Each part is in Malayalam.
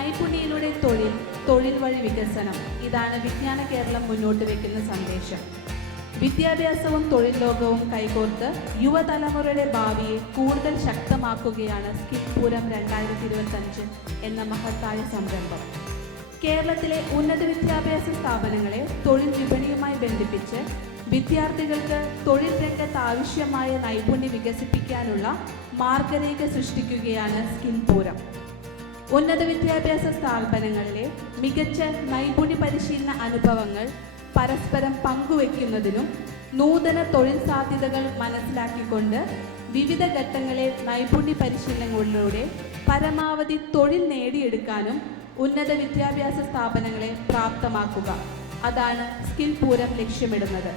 നൈപുണ്യയിലൂടെ തൊഴിൽ തൊഴിൽ വഴി വികസനം. ഇതാണ് വിജ്ഞാന കേരളം മുന്നോട്ട് വെക്കുന്ന സന്ദേശം. വിദ്യാഭ്യാസവും തൊഴിൽ ലോകവും കൈകോർത്ത് യുവതലമുറയുടെ ഭാവിയെ കൂടുതൽ ശക്തമാക്കുകയാണ് സ്കിൽ പൂരം രണ്ടായിരത്തി ഇരുപത്തഞ്ച് എന്ന മഹത്തായ സംരംഭം. കേരളത്തിലെ ഉന്നത വിദ്യാഭ്യാസ സ്ഥാപനങ്ങളെ തൊഴിൽ വിപണിയുമായി ബന്ധിപ്പിച്ച് വിദ്യാർത്ഥികൾക്ക് തൊഴിൽ രംഗത്ത് ആവശ്യമായ നൈപുണ്യം വികസിപ്പിക്കാനുള്ള മാർഗരേഖ സൃഷ്ടിക്കുകയാണ് സ്കിൽ പൂരം. ഉന്നത വിദ്യാഭ്യാസ സ്ഥാപനങ്ങളിലെ മികച്ച നൈപുണ്യ പരിശീലന അനുഭവങ്ങൾ പരസ്പരം പങ്കുവയ്ക്കുന്നതിനും നൂതന തൊഴിൽ സാധ്യതകൾ മനസ്സിലാക്കിക്കൊണ്ട് വിവിധ ഘട്ടങ്ങളിലെ നൈപുണ്യ പരിശീലനങ്ങളിലൂടെ പരമാവധി തൊഴിൽ നേടിയെടുക്കാനും ഉന്നത വിദ്യാഭ്യാസ സ്ഥാപനങ്ങളെ പ്രാപ്തമാക്കുക. അതാണ് സ്കിൽ പൂരം ലക്ഷ്യമിടുന്നത്.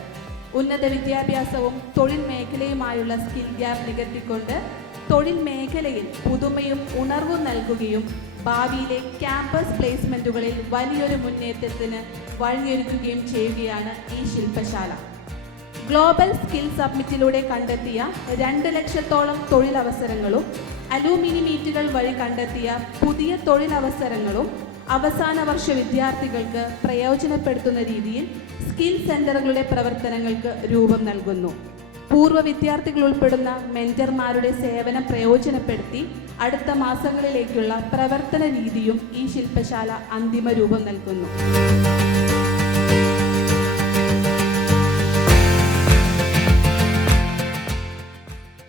ഉന്നത വിദ്യാഭ്യാസവും തൊഴിൽ മേഖലയുമായുള്ള സ്കിൽ ഗ്യാപ്പ് നികത്തിക്കൊണ്ട് തൊഴിൽ മേഖലയിൽ പുതുമയും ഉണർവും നൽകുകയും ഭാവിയിലെ ക്യാമ്പസ് പ്ലേസ്മെന്റുകളിൽ വലിയൊരു മുന്നേറ്റത്തിന് വഴിയൊരുക്കുകയും ചെയ്യുകയാണ് ഈ ശില്പശാല. ഗ്ലോബൽ സ്കിൽ സബ്മിറ്റിലൂടെ കണ്ടെത്തിയ രണ്ട് ലക്ഷത്തോളം തൊഴിലവസരങ്ങളും അലൂമിനി മീറ്റുകൾ വഴി കണ്ടെത്തിയ പുതിയ തൊഴിലവസരങ്ങളും അവസാന വർഷ വിദ്യാർത്ഥികൾക്ക് പ്രയോജനപ്പെടുത്തുന്ന രീതിയിൽ സ്കിൽ സെന്ററുകളുടെ പ്രവർത്തനങ്ങൾക്ക് രൂപം നൽകുന്നു. പൂർവ വിദ്യാർത്ഥികൾ ഉൾപ്പെടുന്ന മെന്റർമാരുടെ സേവനം പ്രയോജനപ്പെടുത്തി അടുത്ത മാസങ്ങളിലേക്കുള്ള പ്രവർത്തന രീതിയും ഈ ശില്പശാല അന്തിമ രൂപം നൽകുന്നു.